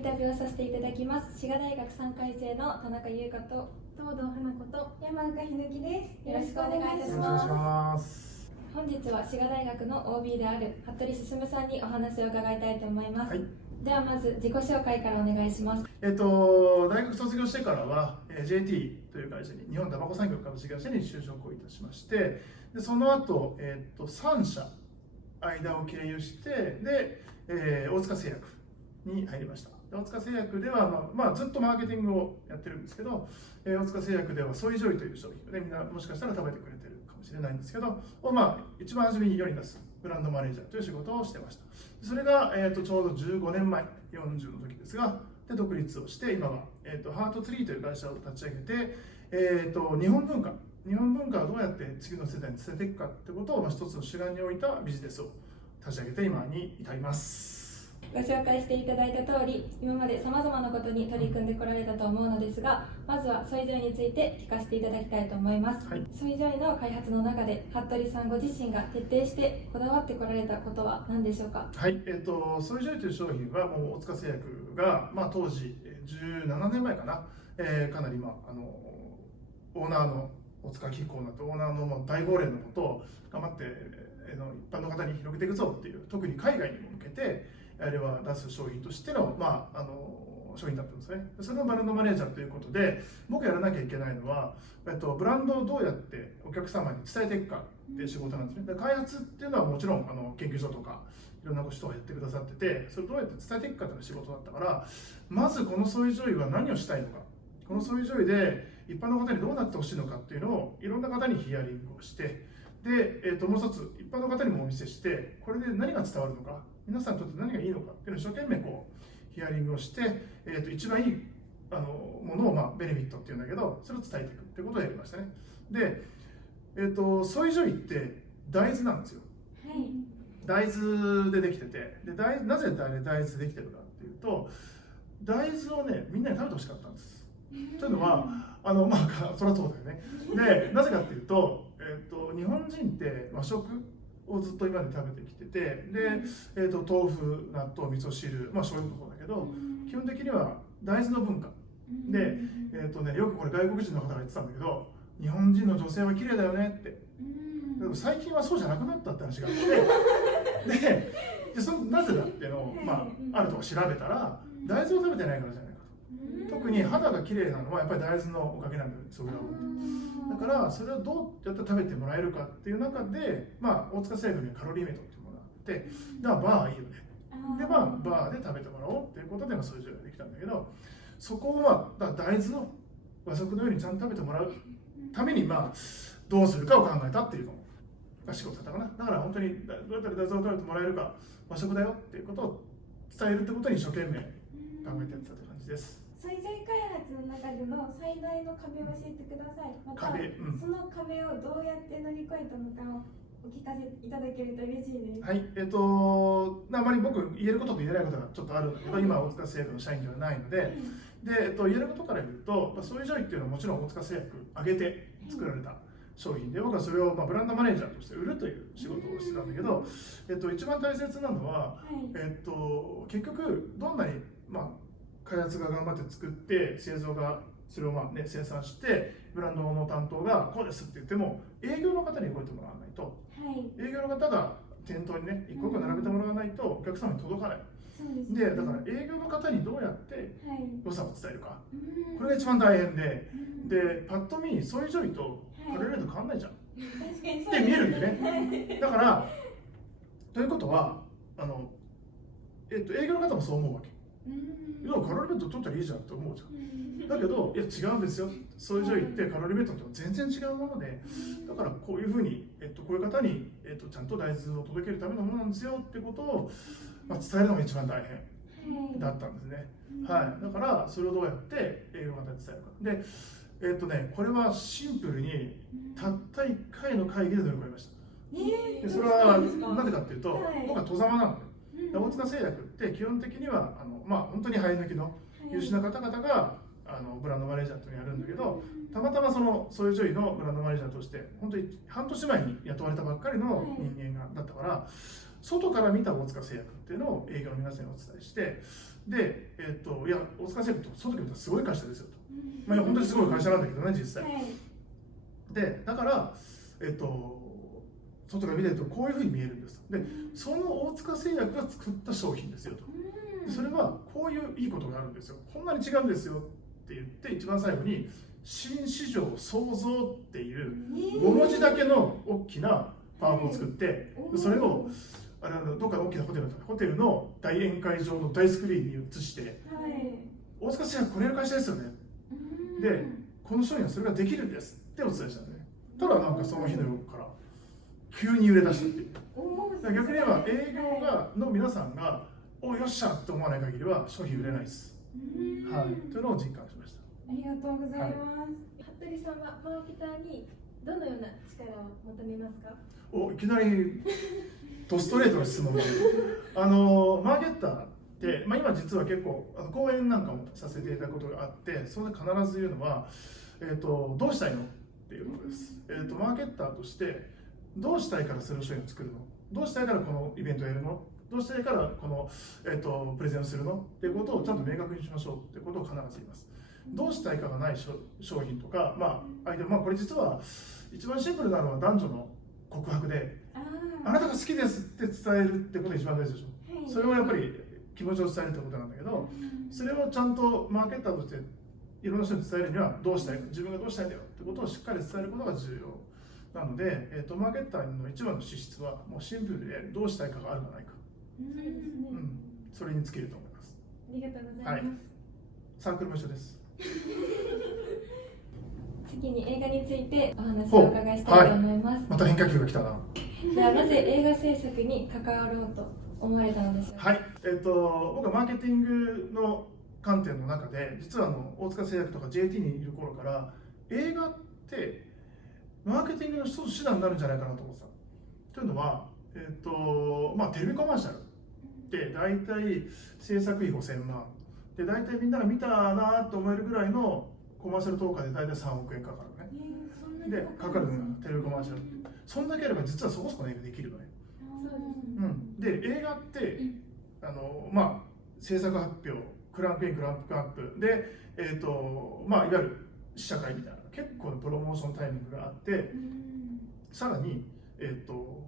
インタビューをさせていただきます。滋賀大学3回生の田中優香と東堂花子と山岡ひぬきです。よろしくお願いいたします。本日は滋賀大学の OB である服部進さんにお話を伺いたいと思います。ではまず自己紹介からお願いします。大学卒業してからは JT という会社に、日本タバコ産業株式会社に就職をいたしまして、でその後、3社間を経由して、で、大塚製薬に入りました。大塚製薬では、ずっとマーケティングをやってるんですけど、大塚製薬ではソイジョイという商品を、ね、みんなもしかしたら食べてくれてるかもしれないんですけど、一番初めに世に出すブランドマネージャーという仕事をしてました。それが、ちょうど15年前、40の時ですが、で独立をして、今は、ハートツリーという会社を立ち上げて、日本文化をどうやって次の世代に伝えていくかってことを、一つの主眼に置いたビジネスを立ち上げて今に至ります。ご紹介していただいた通り、今までさまざまなことに取り組んでこられたと思うのですが、まずはソイジョイについて聞かせていただきたいと思います。ソイジョイの開発の中で服部さんご自身が徹底してこだわってこられたことは何でしょうか？はい、ソイジョイという商品はもう大塚製薬が、当時17年前かな、かなり、オーナーの大塚キッコーナーとオーナーの大号令のことを頑張って、一般の方に広げていくぞっていう、特に海外にも向けてあれは出す商品としての、商品だったんですね。それのブランドマネージャーということで、僕やらなきゃいけないのは、ブランドをどうやってお客様に伝えていくかっていう仕事なんですね。で開発っていうのはもちろん研究所とかいろんな人がやってくださってて、それをどうやって伝えていくかという仕事だったから、まずこのソイジョイは何をしたいのか、このソイジョイで一般の方にどうなってほしいのかっていうのをいろんな方にヒアリングをして、で、もう一つ一般の方にもお見せして、これで何が伝わるのか、皆さんにとって何がいいのかっていうのを一生懸命ヒアリングをして、一番いいものを、ベネフィットっていうんだけど、それを伝えていくってことをやりましたね。で、ソイジョイって大豆なんですよ。大豆でできてて、でなぜ大豆でできてるかっていうと、大豆をね、みんなに食べてほしかったんです。というのは、そりゃそうだよね。で、なぜかっていうと、日本人って和食をずっと今まで食べてきてて、で、豆腐、納豆、味噌汁、醤油もそうだけど、基本的には大豆の文化で、よくこれ外国人の方が言ってたんだけど、日本人の女性は綺麗だよねって。でも最近はそうじゃなくなったって話があって、でなぜだっていうのを、あるとこ調べたら、大豆を食べてないからじゃないかと。特に肌が綺麗なのはやっぱり大豆のおかげなんだよね、それは。だからそれをどうやって食べてもらえるかっていう中で、大塚製薬にはカロリーメイトっていうものがあって、バーいいよね。でバーで食べてもらおうっていうことで、そういう状態ができたんだけど、そこを大豆の和食のようにちゃんと食べてもらうために、どうするかを考えたっていうのが仕事だったかな。だから本当にどうやったら大豆を食べてもらえるか、和食だよっていうことを伝えるってことに一生懸命考えてやってたって感じです。ソイジョイ開発の中での最大の壁を教えてください。また、その壁をどうやって乗り越えたのかをお聞かせいただけると嬉しいです。はい、あまり僕言えることと言えないことがちょっとあるんだけど、今大塚製薬の社員ではないので、言えることから言うと、ソイジョイっていうのはもちろん大塚製薬上げて作られた商品で、僕はそれをブランドマネージャーとして売るという仕事をしてたんだけど、一番大切なのは、結局どんなに開発が頑張って作って製造がそれを生産してブランドの担当がこうですって言っても、営業の方に動いてもらわないと、営業の方が店頭にね一個一個並べてもらわないとお客様に届かない。でだから営業の方にどうやって良さを伝えるか、これが一番大変で、パッと見ソイジョイとカロリーメイト変わんないじゃんって見えるんでね。だからということは営業の方もそう思うわけ。カロリーメイト取ったらいいじゃんって思うじゃん。だけど、いや違うんですよ。ソイジョイってカロリーメイトと全然違うもので、だからこういうふうに、こういう方に、ちゃんと大豆を届けるためのものなんですよってことを、伝えるのが一番大変だったんですね。だからそれをどうやって営業の方に伝えるか。で、これはシンプルにたった1回の会議で乗り越えました。でそれはなぜかっていうと、僕は戸様なので。大塚製薬って基本的には本当に生え抜きの優秀な方々がブランドマネージャーというのをやるんだけど、たまたまソイジョイのブランドマネージャーとして本当に半年前に雇われたばっかりの人間だったから、外から見た大塚製薬っていうのを営業の皆さんにお伝えして、で、いや大塚製薬って外から見たらすごい会社ですよと、まあ、いや本当にすごい会社なんだけどね実際、でだから外から見てるとこういうふうに見えるんです。でその大塚製薬が作った商品ですよと。でそれはこういういいことがあるんですよ、こんなに違うんですよって言って、一番最後に新市場創造っていう5文字だけの大きなパワーポを作って、でそれをどっか大きなホテルの大宴会場の大スクリーンに映して、大塚製薬これやる会社ですよね、でこの商品はそれができるんですってお伝えしたんでね。ただなんかその日の夜から急に売れ出したっていう。逆に言えば営業の皆さんがおよっしゃって思わない限りは商品売れないです。はい、というのを実感しました。ありがとうございます。服部さんはマーケターにどのような力を求めますか？いきなりドストレートな質問でマーケッターって、まあ、今実は結構講演なんかもさせていただくことがあって、それで必ず言うのは、どうしたいのっていうことです。マーケッターとしてどうしたいからそれを商品を作るの、どうしたいからこのイベントをやるの、どうしたいからこの、プレゼンをするのっていうことをちゃんと明確にしましょうっていうことを必ず言います。どうしたいかがない商品とか、まあ、これ実は一番シンプルなのは男女の告白で、あなたが好きですって伝えるってことが一番大事でしょ。それをやっぱり気持ちを伝えるってことなんだけど、それをちゃんとマーケッターとしていろんな人に伝えるにはどうしたいか、自分がどうしたいんだよってことをしっかり伝えることが重要なので、マーケッターの一番の資質はもうシンプルでどうしたいかがあるかないか、それに尽きると思います。ありがとうございます。サークルも一緒です。次に映画についてお話をお伺いしたいと思います。また変化球が来たな。ではなぜ映画制作に関わろうと思われたのでしょうか？はい、僕はマーケティングの観点の中で、実は大塚製薬とか JT にいる頃から映画ってマーケティングの一つ手段になるんじゃないかなと思ってた。というのは、テレビコマーシャルって大体制作費5000万で、大体みんなが見たなと思えるぐらいのコマーシャル投下で大体3億円かかるね。でかかるのよ、テレビコマーシャルって。そんだけあれば実はそこそこの映画できるのね。で映画って制作発表、クランクインクランクアップで、いわゆる試写会みたいな結構なプロモーションタイミングがあって、さらに、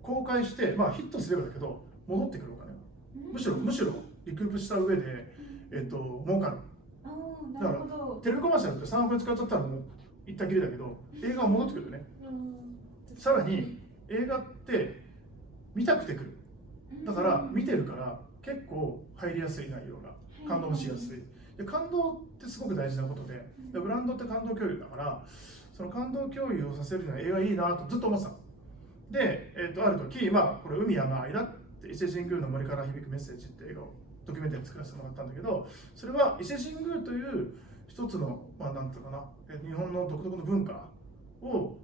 公開して、ヒットすればだけど戻ってくるお金、むしろリクープした上で、儲かる。だからテレビコマーシャルって3億円使っちゃったらもう行ったきりだけど、映画は戻ってくるよね。さらに映画って見たくてくる。だから見てるから結構入りやすい内容が、感動もしやすい。で感動ってすごく大事なことで、ブランドって感動共有だから、その感動共有をさせるには映画いいなとずっと思ってたの。で、ある時、これ海山愛だって伊勢神宮の森から響くメッセージって映画をドキュメンタリー作らせてもらったんだけど、それは伊勢神宮という一つの、なんていうかな、日本の独特の文化を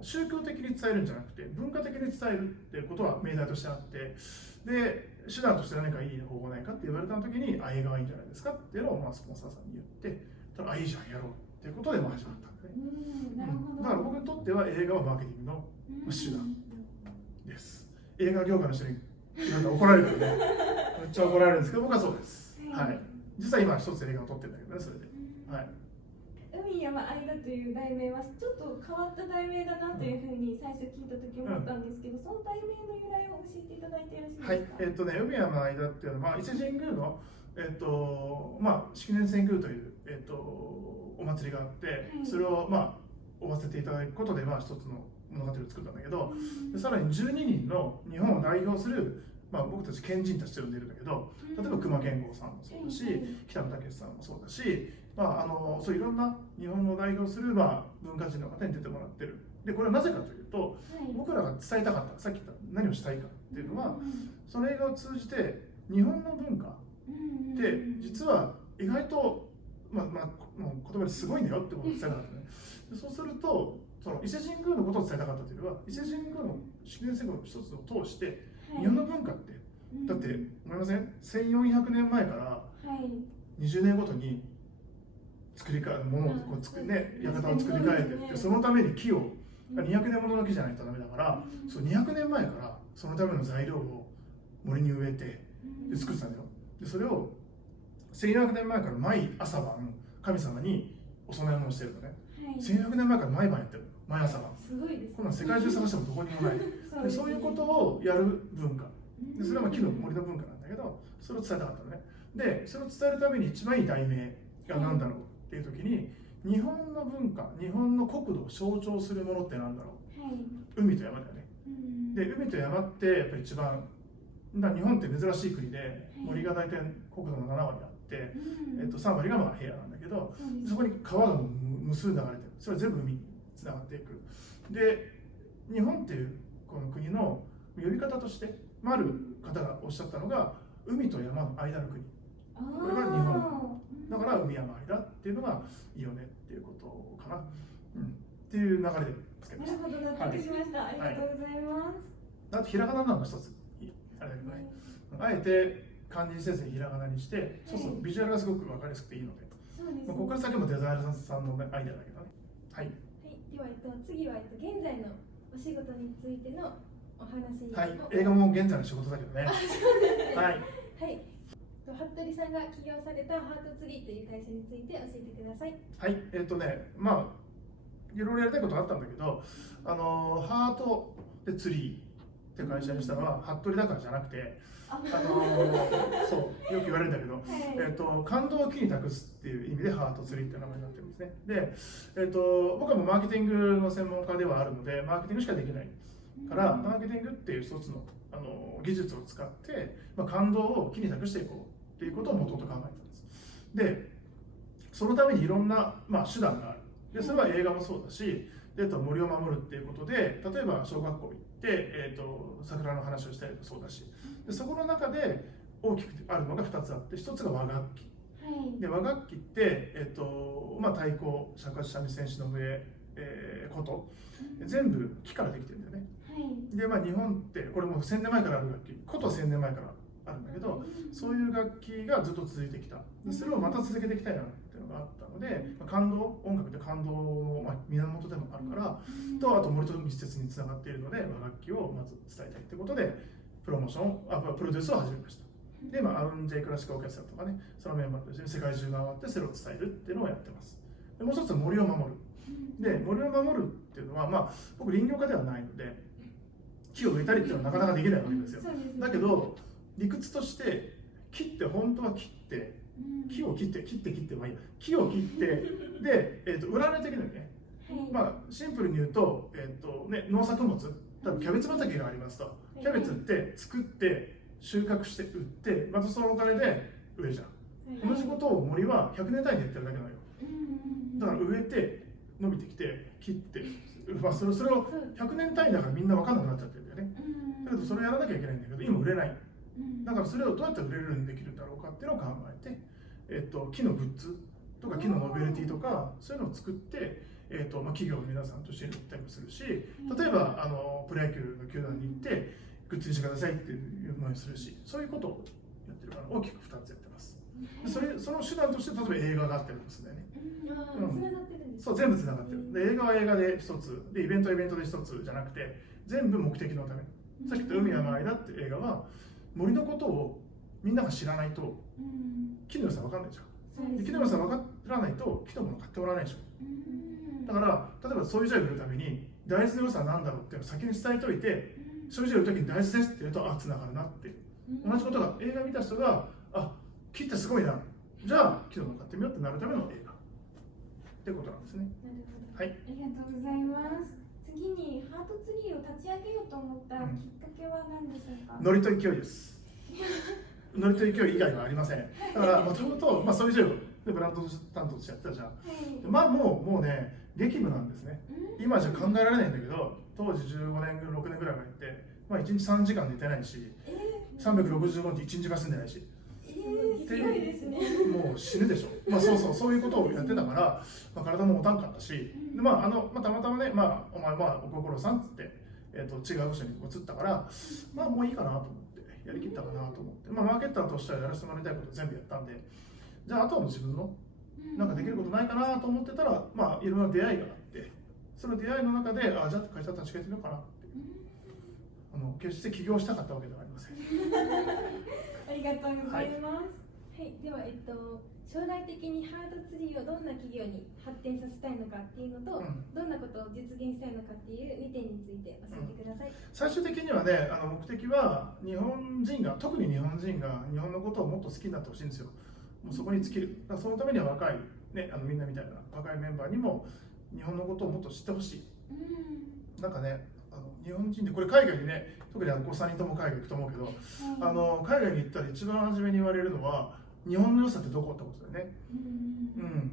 宗教的に伝えるんじゃなくて文化的に伝えるっていうことは命題としてあって、で手段として何かいい方法ないかって言われた時に映画がいいんじゃないですかっていうのをスポンサーさんに言って、ただいいじゃんやろうっていうことで始まったんでね。だから僕にとっては映画はマーケティングの手段です。映画業界の人に怒られるからねめっちゃ怒られるんですけど、僕はそうです。はい。実は今一つ映画を撮ってるんだけどね、それで。はい。海山愛だという題名はちょっと変わった題名だなというふうに最初聞いた時思ったんですけど、その題名の由来を教えていただいてよろしいですか？海山愛だっていうのは、伊勢神宮の式年遷宮という、お祭りがあって、それを追わせていただくことで一つの物語を作ったんだけど、さらに12人の日本を代表する僕たち賢人たちと呼んでいるんだけど、例えば隈研吾さんもそうだし、北野武さんもそうだし、そういろんな日本を代表する文化人の方に出てもらってる。でこれはなぜかというと、僕らが伝えたかった、さっき言った何をしたいかっていうのは、その映画を通じて日本の文化って実は意外と言葉ですごいんだよってことを伝えたかったね。でそうするとその伊勢神宮のことを伝えたかったというのは、伊勢神宮の式年遷宮の一つを通して日本の文化って、だって思いません？1400年前から20年ごとに作り替え物を館を作り替えてって、そのために木を200年ものの木じゃないとダメだから、そう200年前からそのための材料を森に植えてで作ってたんだよ。でそれを1400年前から毎朝晩神様にお供え物をしてるのね、1400年前から毎晩やってるの、毎朝晩。すごいですね。こんなん世界中探してもどこにもないそういうことをやる文化で、それは木の森の文化なんだけど、それを伝えたかったのね。でそれを伝えるために一番いい題名が何だろうっていう時に、日本の文化、日本の国土を象徴するものって何だろう、海と山だよね。で海と山ってやっぱり一番日本って珍しい国で、森が大体国土の7割あって、3割がまあ平野なんだけど、そこに川が無数流れてる、それは全部海につながっていく。で日本っていうこの国の呼び方としてある方がおっしゃったのが、海と山の間の国、これが日本だから海山間っていうのがいいよねっていうことかな、っていう流れでつけました。なるほど、納得しました、ありがとうございます。あとひらがななの一つあれだけどね、あえて漢字にせずにひらがなにして、そうそうビジュアルがすごく分かりやすくていいので、ここから先もデザイナーさんのアイデアだけどね。はい。では次は現在のお仕事についてのお話を。はい。映画も現在の仕事だけどね。はい。はい。服部さんが起業されたハートツリーという会社について教えてください。はい。まあいろいろやりたいことあったんだけど、ハートでツリーって会社にしたのは服部だからじゃなくて、そうよく言われるんだけど、感動を木に託すっていう意味でハートツリーって名前になってるんですね。で、僕はもうマーケティングの専門家ではあるので、マーケティングしかできないからマーケティングっていう一つの技術を使って、感動を木に託していこうっていうことをもともと考えたんです。でそのためにいろんな、手段がある。でそれは映画もそうだし、森を守るっていうことで、例えば小学校行って、桜の話をしたりもそうだし、でそこの中で大きくあるのが2つあって、1つが和楽器、で和楽器って、太鼓、尺八、三味線、篠笛、琴、全部木からできてるんだよね。で日本ってこれも1000年前からある楽器、琴は1000年前からあるんだけど、そういう楽器がずっと続いてきた。でそれをまた続けていきたいなっていうのがあったので、感動、音楽って感動の源でもあるからと、あと森と密接につながっているので和楽器をまず伝えたいってことでプロデュースを始めました。でアウンジェイクラシックオーケストラとかね、そのメンバーと一緒に世界中回ってそれを伝えるっていうのをやってます。でもう一つ森を守る。で森を守るっていうのは、僕林業家ではないので木を植えたりっていうのはなかなかできないわけですよ。だけど理屈として木って本当は木って木を切って木を切ってで、売らないといけないね。シンプルに言うと、農作物、多分キャベツ畑がありますと、キャベツって作って収穫して売ってまたそのお金で植えじゃん。同じことを森は100年単位でやってるだけなのよ。だから植えて伸びてきて切って、それを100年単位だからみんな分かんなくなっちゃってるんだよね。だけどそれをやらなきゃいけないんだけど今売れない。だからそれをどうやって売れるようにできるんだろうかっていうのを考えて、木のグッズとか木のノベルティとかそういうのを作って、企業の皆さんと一緒に売ったりもするし、例えばプロ野球の球団に行ってグッズにしてくださいっていうのにするし、そういうことをやってるから大きく2つやってます。その手段として例えば映画があったりもするんだよね。そう全部つながってる。で映画は映画で一つでイベントはイベントで一つじゃなくて全部目的のため。さっき言った海山間って映画は森のことをみんなが知らないと木の良さ分かんないじゃん。木の良さ分からないと木のもの買ってもらわないでしょ。だから例えばそういうジャイを売るために大豆の良さは何だろうっていうのを先に伝えておいて、そういうジャイを売るときに大豆ですって言うとつながるなっていう。同じことが映画見た人が木ってすごいな、じゃあ木のもの買ってみようってなるための映画ってことなんですね。はい。ありがとうございます。次にハートツリーを立ち上げようと思ったきっかけは何でしょうか。ノリと勢いです。ノリと勢い以外はありません。だからもともとそういうジョブランド担当としてやってたじゃん。もうね激務なんですね。今じゃ考えられないんだけど、当時15年6年ぐらい前って1日3時間寝てないし、365日1日休んでないし。すごいですね。もう死ぬでしょ。そういうことをやってたから、体も持たんかったし、たまたまね、お前お心さんっつって、違う部署に移ったから、もういいかなと思ってやりきったかなと思って、マーケッターとしてはやらせてもらいたいこと全部やったんで、じゃああとはもう自分のなんかできることないかなと思ってたら、いろんな出会いがあって、その出会いの中で、じゃあ会社立ち上げてみようかなって、決して起業したかったわけではありません。ありがとうございます。はい、では、将来的にハートツリーをどんな企業に発展させたいのかっていうのと、どんなことを実現したいのかっていう2点について教えてください。最終的にはね、目的は日本人が、特に日本人が日本のことをもっと好きになってほしいんですよ。もうそこに尽きる。だからそのためには若い、ね、みんなみたいな若いメンバーにも日本のことをもっと知ってほしい。なんかね、日本人でこれ海外にね、特に3人とも海外行くと思うけど、海外に行ったら一番初めに言われるのは日本の良さってどこってことだよね。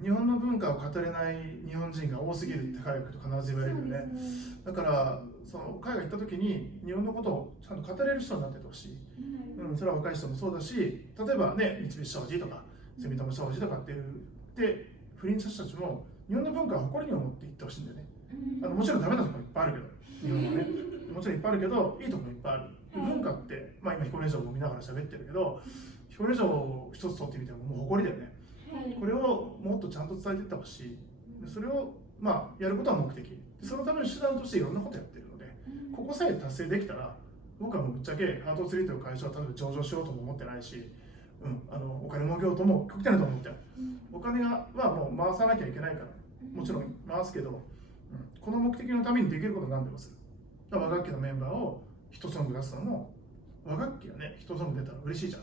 日本の文化を語れない日本人が多すぎるって海外行くと必ず言われるよね。だからその海外行った時に日本のことをちゃんと語れる人になっててほしい。それは若い人もそうだし、例えばね、三菱商事とか住友商事とかっていうで不倫者たちも日本の文化を誇りに思っていってほしいんだよね。もちろんダメなところいっぱいあるけど、日本はね、もちろんいっぱいあるけど、いいところもいっぱいある。文化って、今彦根城も見ながら喋ってるけど、彦根城を一つ取ってみてももう誇りだよね。これをもっとちゃんと伝えていってほしい。それをやることは目的。そのための手段としていろんなことやってるので、ここさえ達成できたら、僕はもうぶっちゃけハートツリーという会社は例えば上場しようとも思ってないし、お金儲けようとも極端だと思ってる。お金はもう回さなきゃいけないから、もちろん回すけど、この目的のためにできることは何でもする。和楽器のメンバーを1ソング出すのも、和楽器がね、1ソング出たら嬉しいじゃん。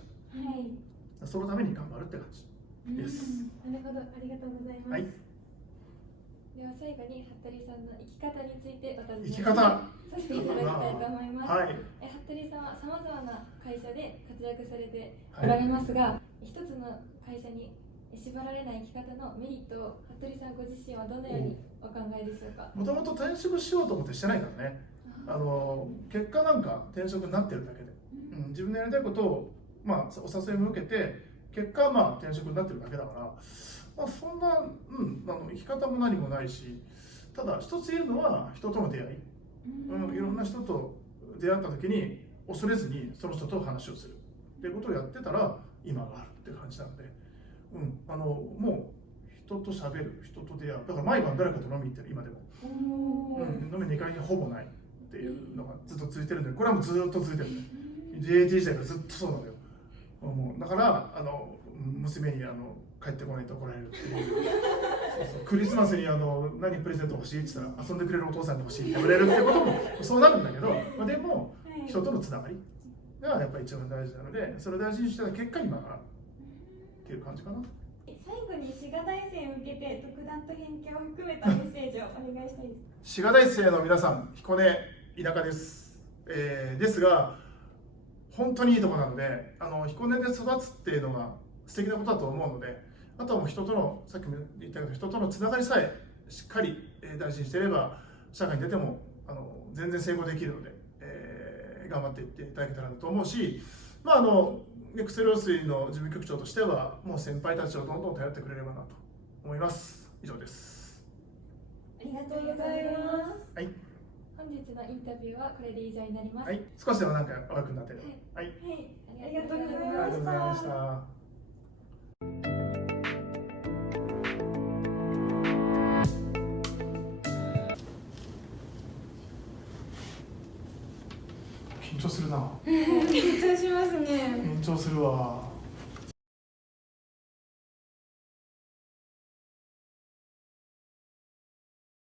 そのために頑張るって感じです。なるほど、ありがとうございます。はい、では最後に服部さんの生き方についてお尋ね生き方させていただきたいと思います。はい、服部さんはさまざまな会社で活躍されておられますが、一つの会社に縛られない生き方のメリットを服部さんご自身はどのようにお考えでしょうか。もともと転職しようと思ってしてないからね。結果なんか転職になってるだけで、自分のやりたいことを、お誘いも受けて結果は転職になってるだけだから、そんな、生き方も何もないし、ただ一つ言えるのは人との出会い、いろんな人と出会った時に恐れずにその人と話をするっていうことをやってたら今があるって感じなので、もう人と喋る、人と出会う。だから毎晩誰かと飲みに行ってる、今でも。飲み2回にほぼないっていうのがずっと続いてるんで、これはもうずっと続いてるね。JAT 時代からずっとそうなのよ。もうだから娘に帰ってこないと怒られるっていう。そうクリスマスに何プレゼント欲しいって言ったら遊んでくれるお父さんに欲しいって言われるってこともそうなるんだけど、でも人とのつながりがやっぱり一番大事なので、それを大事にした結果今があるっていう感じかな。最後に滋賀大生に向けて独断と偏見を含めたメッセージをお願いしたいです。滋賀大生の皆さん、彦根田舎です。ですが本当にいいところなので、彦根で育つっていうのが素敵なことだと思うので、あとはもう人との、さっきも言ったけど、人とのつながりさえしっかり大事にしていれば、社会に出ても全然成功できるので、頑張っていっていただけたらなと思うし、ネクセル水の事務局長としては、もう先輩たちをどんどん頼ってくれればなと思います。以上です。ありがとうございます。はい。本日のインタビューはこれで以上になります。はい。少しでもなんか若くなってる。はい。ありがとうございました。ありがとうございました。緊張するな。緊張しますね。緊張するわ。